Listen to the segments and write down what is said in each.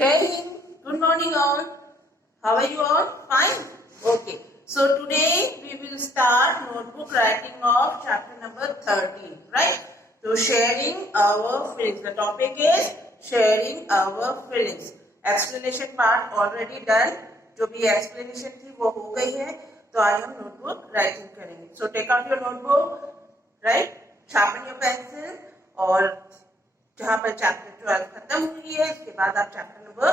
Jai Hind. Good morning all. How are you all? Fine? Okay. So today we will start notebook writing of chapter number 13. Right? So sharing our feelings. The topic is sharing our feelings. Explanation part already done. जो भी explanation थी वो हो गई है. तो आज हम notebook writing करेंगे. So take out your notebook. Right? Sharpen your pencil और जहां पर चैप्टर 12 खत्म हुई है उसके बाद आप चैप्टर नंबर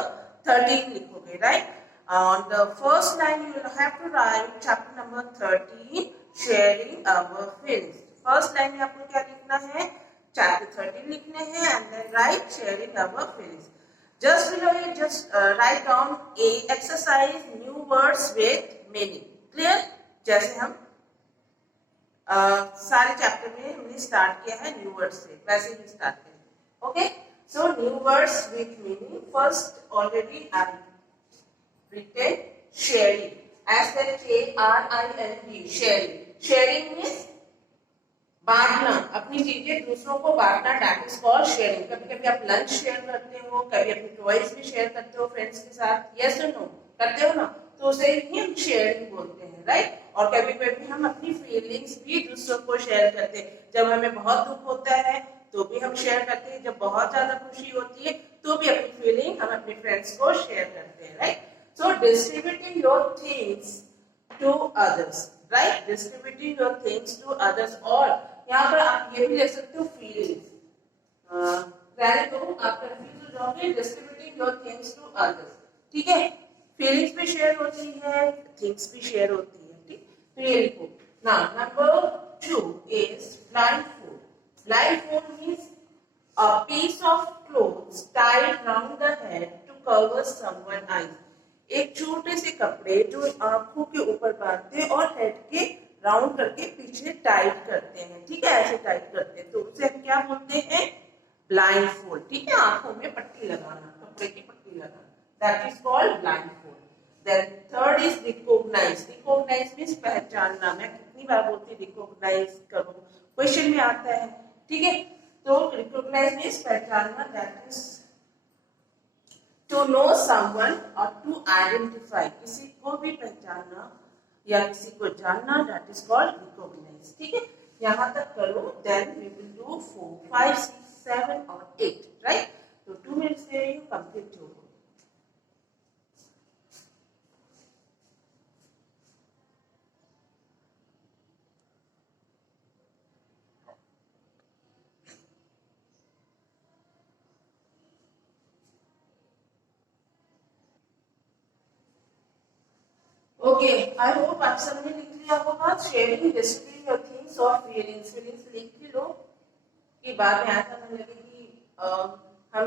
13 लिखोगे. Right? On the first line you will have to write chapter number 13 sharing our feelings. First line में आपको क्या लिखना है? चैप्टर 13 लिखने हैं and then write sharing our feelings. Just below it just write down a exercise new words with meaning. Clear? जैसे हम सारे चैप्टर में हमने स्टार्ट किया है न्यू वर्ड से, वैसे ही स्टार्ट करें. Okay, so new words with meaning. First, already I written sharing. S-H-A-R-I-N-G. Sharing. Sharing means बांटना, अपनी चीजें दूसरों को बांटना. That is called sharing. कभी कभी आप लंच शेयर करते हो, कभी अपनी टॉयज भी शेयर करते हो फ्रेंड्स के साथ. यस और नो करते हो ना, तो उसे ही हम शेयरिंग बोलते हैं. राइट? और कभी कभी हम अपनी फीलिंग्स भी दूसरों को शेयर करते हैं. जब हमें बहुत दुख होता है तो भी हम शेयर करते हैं. जब बहुत ज्यादा खुशी होती है तो भी अपनी फीलिंग हम अपने फ्रेंड्स को शेयर करते हैं. Right? So distributing your things to others. Right? Distributing your things to others. और यहाँ पर आप ये भी ले सकते हो फीलिंग्स. तो आप कंफ्यूज हो जाओगे. Distributing your things to others. ठीक है? फीलिंग्स भी शेयर होती है, थिंग्स भी शेयर होती है. ठीक? तो ये लिखो. Now number 2 is blindfold. Blindfold means a piece of clothes tied round the head to cover someone's eyes. एक छोटे से कपड़े जो आंखों के ऊपर बांधते हैं और हेड के राउंड करके पीछे टाइट करते हैं. ठीक है? ऐसे टाइट करते हैं तो उसे हम क्या बोलते हैं? ब्लाइंडफोल्ड. ठीक है? आंखों में पट्टी लगाना, कपड़े की पट्टी लगाना. That is called blindfold. Then third is recognize. Recognize means पहचानना. मैं कितनी बार बोलती हूँ recognize करो, क्वेश्चन में आता है. ठीक है? तो recognize means पहचानना. That is to know someone or to identify. किसी को भी पहचानना या किसी को जानना. That is called recognize. ठीक है? यहाँ तक करो. Then we will do 4, 5, 6, 7 और 8. Right? तो 2 minutes दे रही हूँ, complete हो. ओके, आई होप आप सबने लिख लिया होगा. शेयरिंग डिस्ट्रीब्यूटिंग योर थिंग्स और फीलिंग्स. फीलिंग्स लिख ही लो कि बाद में ऐसा न लगे कि हम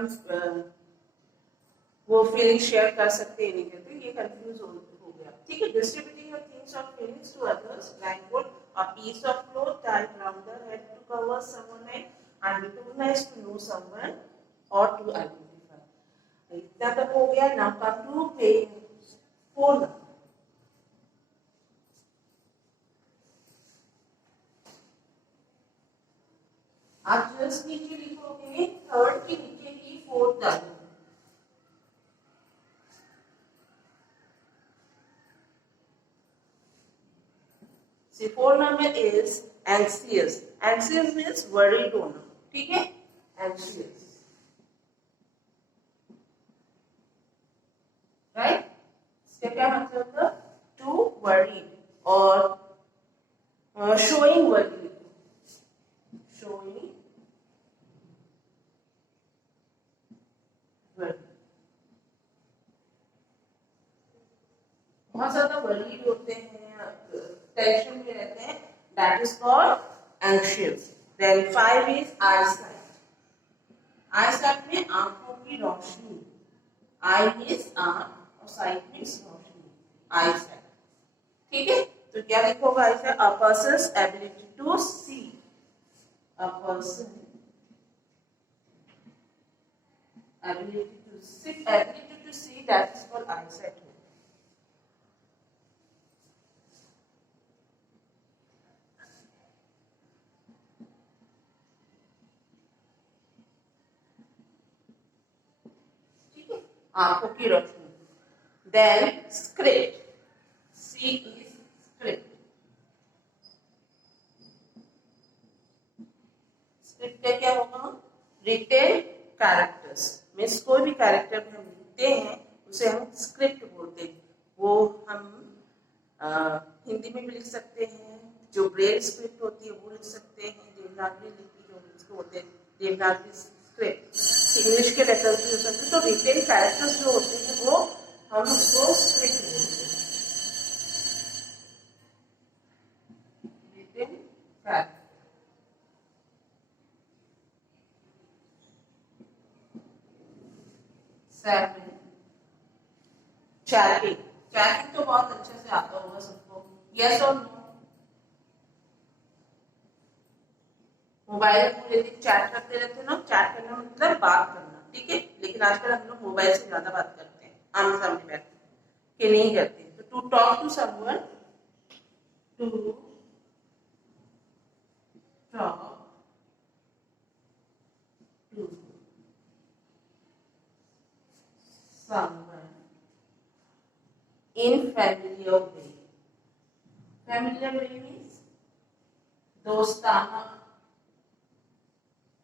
वो फीलिंग शेयर कर सकते ही नहीं करते. ये कंफ्यूज हो गया. ठीक है? डिस्ट्रीब्यूटिंग योर थिंग्स और feelings to others. blindfold a piece of cloth tied round the head to cover someone and recognize to know someone or to identify. इतना तक हो गया. Now come to page 4. आप जस्ट नीचे लिखोगे third के नीचे ही फोर्थ डालोगे. See, 4 number is anxious. Anxious means worried होना. ठीक है? Anxious. Right? इसका क्या मतलब था? To worry और showing worry. Showing worry. बहुत ज्यादा worried होते हैं, टेंशन में रहते हैं. That is called anxious. Then 5 is eyesight. eyesight में आंखों की रोशनी. Eye means आंख और sight means रोशनी. eyesight. ठीक है? तो क्या लिखोगा? eyesight a person's ability to see. A person ability to see, that is called eyesight. आंखों की रोशनी। Then script, C is script. Script का क्या होगा? रिटेन कैरेक्टर्स, मीन्स कोई भी कैरेक्टर हम लिखते हैं उसे हम स्क्रिप्ट बोलते हैं। वो हम हिंदी में भी लिख सकते हैं, जो ब्रेल स्क्रिप्ट होती है वो लिख सकते हैं, देवनागरी लिपि जो इसको होते हैं देवनागरी स्क्रिप्ट, इंग्लिश के लेटर्स भी हो सकते हैं। तो रिटेन कैरेक्टर्स जो होते हैं वो हम उसको स्क्रिप्ट बोलते हैं। Written character. Seven, chatting. Chatting तो बहुत अच्छे से आता होगा सबको, यस और नो? मोबाइल में पूरे दिन चैट करते रहते हो ना, चैट करना मतलब बात करना, ठीक है। लेकिन आजकल हम लोग मोबाइल से ज्यादा बात करते हैं आमने सामने बैठ के नहीं करते। तो to talk to someone, to talk to someone in familiar way. Familiar way means दोस्ताना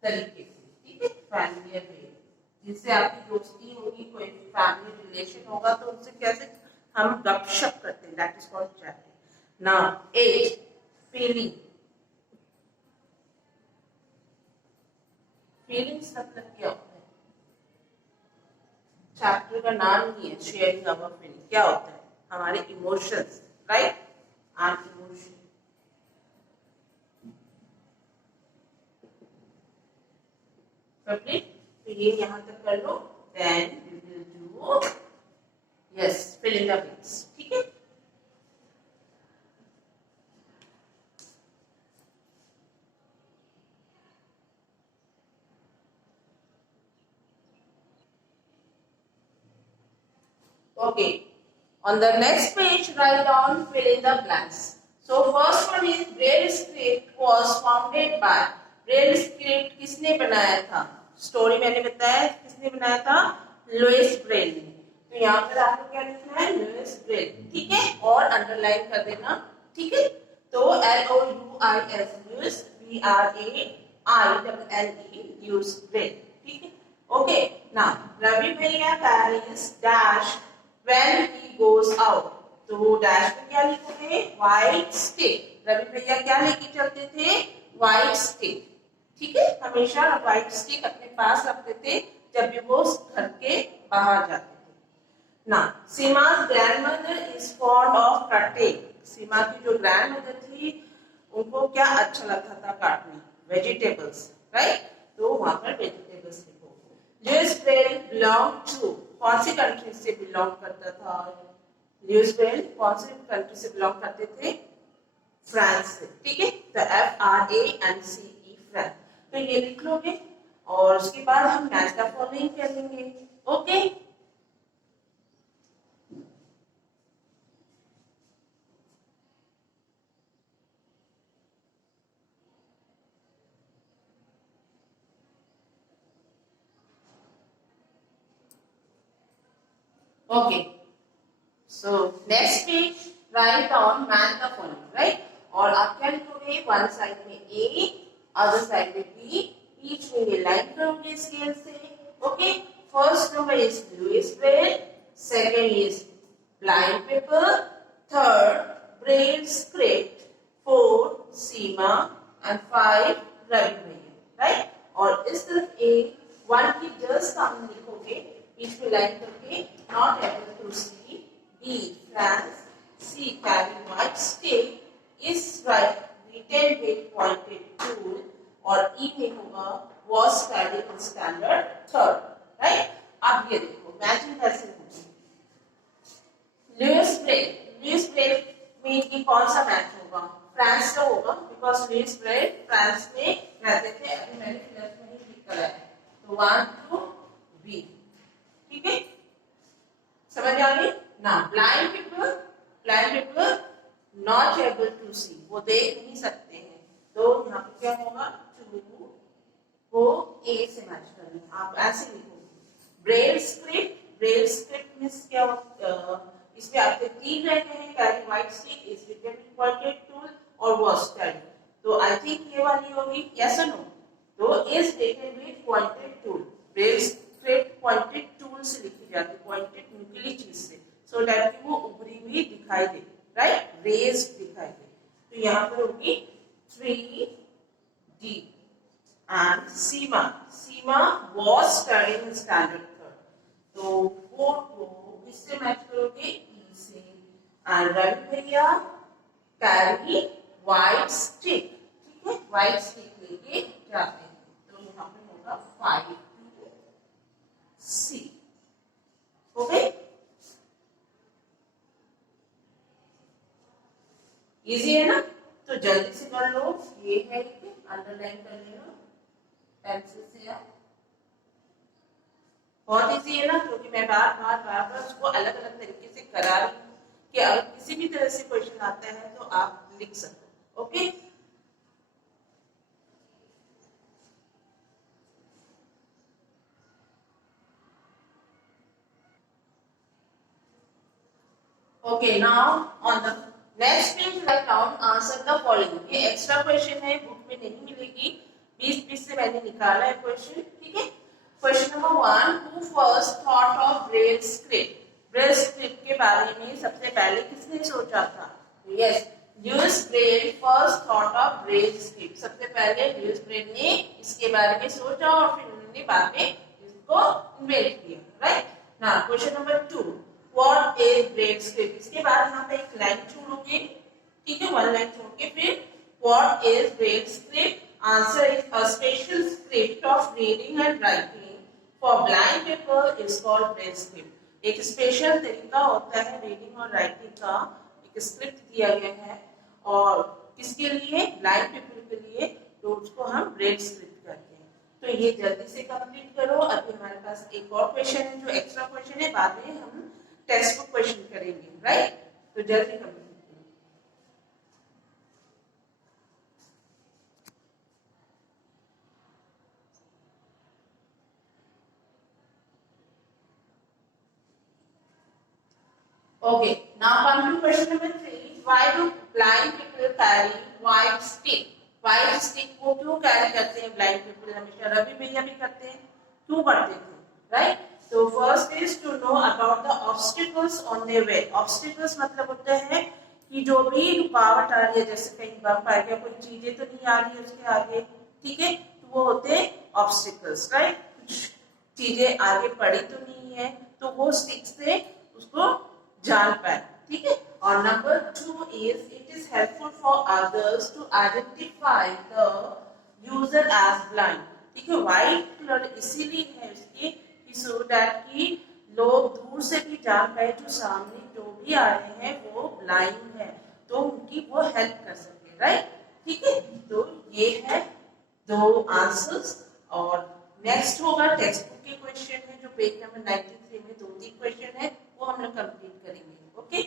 तरीके से, ठीक है। familiar way, जिनसे आपकी दोस्ती होगी, कोई फैमिली रिलेशन होगा तो उनसे कैसे हम गपशप करते हैं, that is called chatting. Now 8, feeling. Feelings मतलब क्या होता है? चैप्टर का नाम ही है शेयरिंग अवर फीलिंग। क्या होता है? हमारे emotions, right, are emotion. Complete. तो ये यहां तक कर लो, then we will do yes filling the blanks, ठीक है। Okay. On the next page, write down fill in the blanks. So first one is Braille script was founded by. Braille script किसने बनाया था? स्टोरी मैंने बताया, किसने बनाया था? लुइस ब्रेल ने। तो यहाँ पर आपको क्या लिखना है? लुइस ब्रेल, ठीक है, और अंडरलाइन कर देना, ठीक है। तो LOUIS, Louis, BRAILLE, Louis Braille, ठीक है। ओके, नाउ रवि भैया carries dash when he goes out, तो डैश में क्या लिखोगे? White stick. रवि भैया क्या लेके चलते थे? व्हाइट स्टिक, ठीक है। हमेशा व्हाइट स्टिक अपने पास रखते थे जब भी वो घर के बाहर जाते थे। ना Sima's grandmother is fond of cutting. सीमा की जो ग्रैंडमदर थी उनको क्या अच्छा लगता था? काटना, वेजिटेबल्स, राइट। तो वहां पर वेजिटेबल्स लिखो। लुइस ब्रेल बिलोंग टू, कौन सी कंट्री से बिलोंग करता था? लुइस ब्रेल कौन सी कंट्री से बिलोंग करते थे? फ्रांस से, ठीक है। तो FRANCE, फ्रांस। तो ये लिख लोगे और उसके बाद हम मैच द फॉलोइंग कर लेंगे। Okay, okay. So next page, write down match the following, right? और आप क्या लिखोगे? वन साइड में A, अदर साइड में B, बीच में ये लाइन करोगे स्केल से। Okay, first number is Louis Braille, second is blind paper, third Braille script, fourth Seema and 5 Ravi भैया, राइट। और इस तरफ A, वन की जस्ट सामने लिखोगे बीच में लाइन करके, not able to see, B France, C carry white stick, is right written with pointed tool, और E में होगा was studied in standard third, right। अब ये देखो मैचिंग कैसे होगी। लुइस ब्रेल में ये कौन सा मैच होगा? फ्रांस से होगा, बिकॉज लुइस ब्रेल फ्रांस में रहते थे। अभी मैंने फिलहाल में ही क्लिक करा है, तो 1 to B, ठीक है, समझ आ गई ना। Blind people not able to see, वो देख नहीं सकते हैं, तो यहाँ पे क्या होगा? टू को ए से मैच करना, आप ऐसे लिखोगे। Braille script Braille script means क्या इसमें आपके 3 रहते हैं, carry white stick is written with pointed tool और वॉज स्टडी। तो आई थिंक ये वाली होगी, यस और नो? तो is written with pointed tool, Braille script pointed tool से लिखी जाती है, पॉइंटेड नुकीली चीज से, सो दैट कि वो उभरी हुई दिखाई दे, राइट, रेज्ड दिखाई दे। तो यहाँ पर होगी 3D। And Seema, Seema was studying in standard 3rd, तो 4 को किससे मैच करोगे? E से। एंड रवि भैया कैरी व्हाइट स्टिक, ठीक है, व्हाइट स्टिक लेके जाते हैं, तो यहाँ पे होगा 5C। हो गई? इजी है ना? तो जल्दी से कर लो, ये है, अंडरलाइन कर लेना पेंसिल से आप। बहुत इजी है ना, क्योंकि मैं बार बार उसको अलग अलग तरीके से करा रही हूँ कि अगर किसी भी तरह से क्वेश्चन आता है तो आप लिख सको। Okay, okay, now on the next page write down answer the following. ये एक्स्ट्रा क्वेश्चन है, बुक में नहीं मिलेगी, 20 से मैंने निकाला है क्वेश्चन, ठीक है। Question number 1, who first thought of Braille script? Braille script के बारे में सबसे पहले किसने सोचा था? Yes, Lewis Braille first thought of Braille script. सबसे पहले ल्यूइस ब्रेल ने इसके बारे में सोचा और फिर उन्होंने बाद में इसको इन्वेंट किया, right. Now question number 2, what is Braille script? इसके बाद यहाँ पे एक लाइन छोड़ोगे, ठीक है, 1 लाइन छोड़ के फिर what is Braille script? Answer is a special script of reading and writing for blind people is called braille script. एक स्पेशल तरीका होता है रीडिंग और राइटिंग का, एक स्क्रिप्ट दिया गया है और किसके लिए? ब्लाइंड पीपल के लिए, तो उसको हम ब्रेल स्क्रिप्ट कहते हैं। तो ये जल्दी से कंप्लीट करो। अभी हमारे पास एक और क्वेश्चन है जो एक्स्ट्रा क्वेश्चन है, बाद में हम टेक्स्ट बुक क्वेश्चन करेंगे, राइट। तो जल्दी complete. Okay, now come to question number 3. Why do blind people carry white stick? White stick को क्यों कैरी करते हैं blind people? हमेशा रवि भैया भी करते हैं, क्यों करते थे, right? So first is to know about the obstacles on their way. Obstacles मतलब होता है कि जो भी रुकावट आ रही है, जैसे कहीं बम्प आ गया, कोई चीजें तो नहीं आ रही है उसके आगे, ठीक है, तो वो होते हैं ऑब्स्टिकल्स, राइट। कुछ चीजें आगे पड़ी तो नहीं है, तो वो स्टिक से उसको जान पाए, ठीक है। और number 2 is it is helpful for others to identify the user as blind, ठीक है। व्हाइट कलर इसीलिए है उसके कि सो दैट कि लोग दूर से भी जान पाए जो सामने जो भी आ रहे हैं वो ब्लाइंड है, तो उनकी वो हेल्प कर सके, राइट, ठीक है। तो ये है 2 आंसर्स। और नेक्स्ट होगा टेक्स्ट बुक के क्वेश्चन है जो पेज नंबर 93 में 2-3 क्वेश्चन है, वो हम लोग कंप्लीट करेंगे। ओके,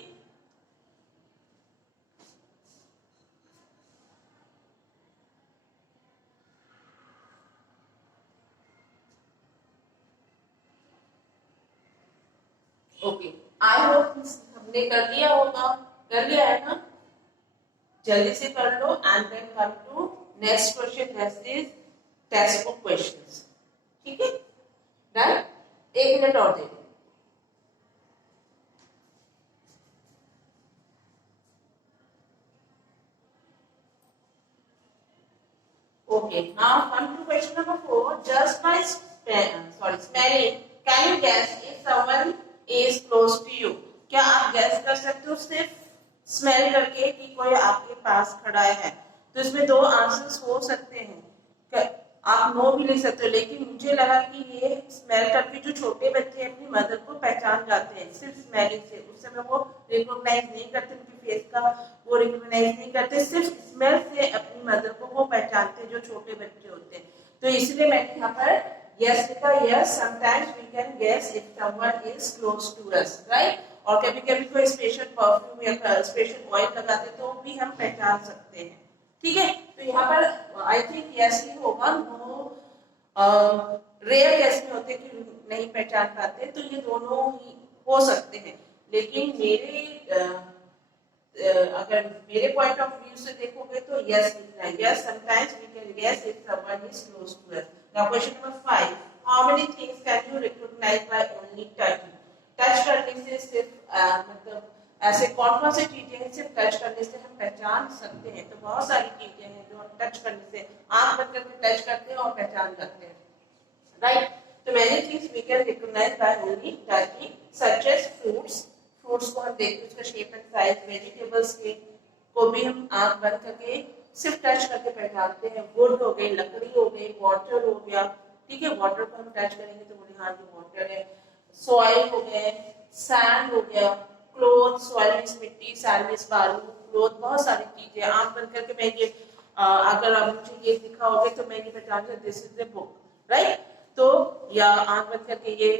ओके, आई होप हमने कर लिया होगा, कर लिया है ना? जल्दी से कर लो and then come to next question, that is textbook questions, ठीक है। डन, 1 मिनट और दे दो। Okay, now come to question number 4. Just by smelling, can you guess if someone is close to you? क्या आप gas कर सकते हो सिर्फ स्मेल करके कि कोई आपके पास खड़ा है? तो इसमें 2 आंसर्स हो सकते हैं, आप नो भी लिख सकते हो, लेकिन मुझे लगा कि ये स्मेल करके जो छोटे बच्चे अपनी मदर को पहचान जाते हैं सिर्फ स्मेलिंग से, उस समय वो रिकॉग्नाइज नहीं करते, उनके फेस का वो रिकॉग्नाइज नहीं करते, सिर्फ स्मेल से अपनी मदर को वो पहचानते हैं जो छोटे बच्चे होते हैं। तो इसलिए मैंने यहाँ पर यस लिखा, yes sometimes we can guess if someone is close to us, right. और कभी कभी कोई स्पेशल परफ्यूम या स्पेशल ऑयल लगाते तो भी हम पहचान सकते हैं, ठीक है। तो यहाँ पर आई थिंक यस ही होगा, नो रेयर केस में होते कि नहीं पहचान पाते, तो ये दोनों ही हो सकते हैं। लेकिन अगर मेरे पॉइंट ऑफ व्यू से देखोगे तो यस लिखना है। Yes, sometimes we can guess if someone is close to us. Now question number 5, how many things can you recognise by only touching? Touch करने से सिर्फ मतलब ऐसे कौन कौन सी चीजें हैं सिर्फ टच करने से हम पहचान सकते हैं? तो बहुत सारी चीजें हैं जो हम टच करने से, आंख बंद करके टच करते हैं और पहचान करते हैं, राइट? तो many things we can recognize by only touching, such as fruits. Fruits को हम देखते हैं उसका शेप एंड साइज, वेजिटेबल्स के को भी हम आंख बंद करके सिर्फ टच करके पहचानते हैं। वुड हो गई, लकड़ी हो गई, वाटर हो गया, ठीक है, वाटर को हम टच करेंगे तो बोले हाँ ये वाटर है। सॉइल हो गए, सैंड हो गया, क्लोथ, सॉइल मींस मिट्टी, सैंड मींस बालू, क्लोथ, बहुत सारी चीजें आंख बंद करके मैं ये अगर आप मुझे ये दिखा होगा तो मैं ये पहचान सकती, this is the book, right? तो या आंख बंद करके ये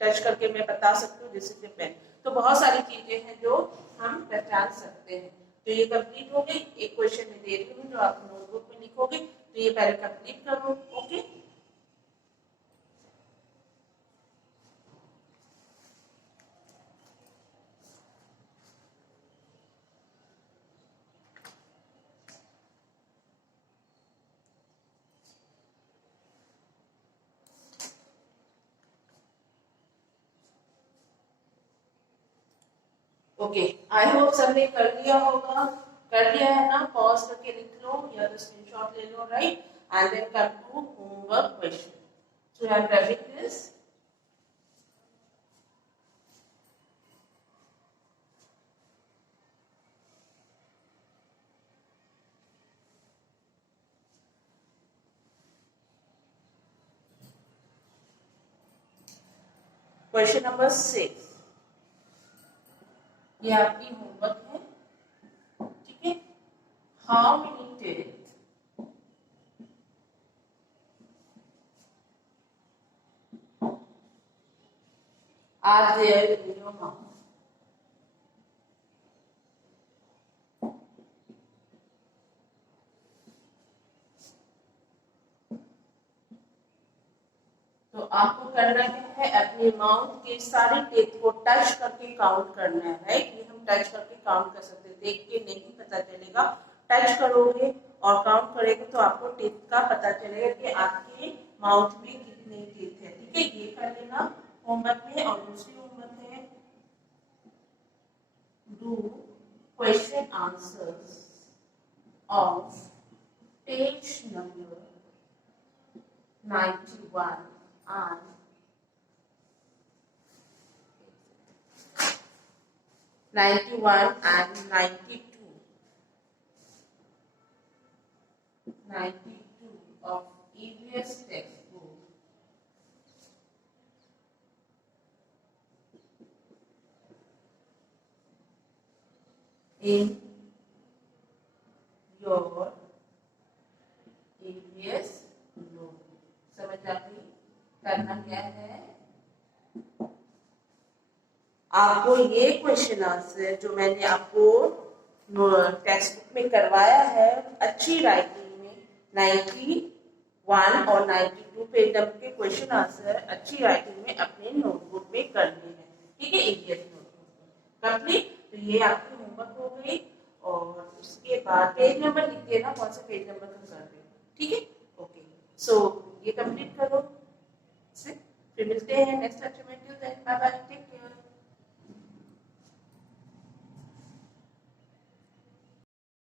टच करके मैं बता सकती हूँ दिस इज द पेन। तो बहुत सारी चीजें हैं जो हम पहचान सकते हैं। तो ये कंप्लीट हो गई। एक क्वेश्चन में दे रही हूँ जो आप नोटबुक में लिखोगे, तो ये पहले कंप्लीट करो। ओके, ओके, आई होप सबने कर लिया होगा। कर लिया है ना? पॉज करके लिख लो या तो स्क्रीनशॉट ले लो, right? And then come to homework question. So I am rubbing this. Question number 6, ये आपकी होमवर्क है, ठीक है? How many tails are there in your mouth? तो आपको करना क्या है, अपने माउथ के सारे टेथ को टच करके काउंट करना है, राइट? ये हम टच करके काउंट कर सकते हैं, देख के नहीं पता चलेगा। टच करोगे और काउंट करोगे तो आपको टेथ का पता चलेगा कि आपके माउथ में कितने टेथ है, ठीक है? ये कर लेना होमवर्क में। और दूसरी होमवर्क है, do question answers of page number 91 and 91 and 92 of EVS textbook in your EVS notebook। समझ आ गई? करना क्या है, आपको ये क्वेश्चन आंसर जो मैंने आपको टेक्स्ट बुक में करवाया है अच्छी राइटिंग में, 91 और 92 पेज नंबर के क्वेश्चन आंसर अच्छी राइटिंग में अपने नोटबुक में करने हैं, ठीक है? EVS notebook complete. तो ये आपकी होमवर्क हो गई। और उसके बाद पेज नंबर लिख देना, कौन सा पेज नंबर तुम कर रहे हो, ठीक है? ओके, सो ये कंप्लीट करो। फिर मिलते हैं नेक्स्ट लेक्चर में। Bye bye, take care.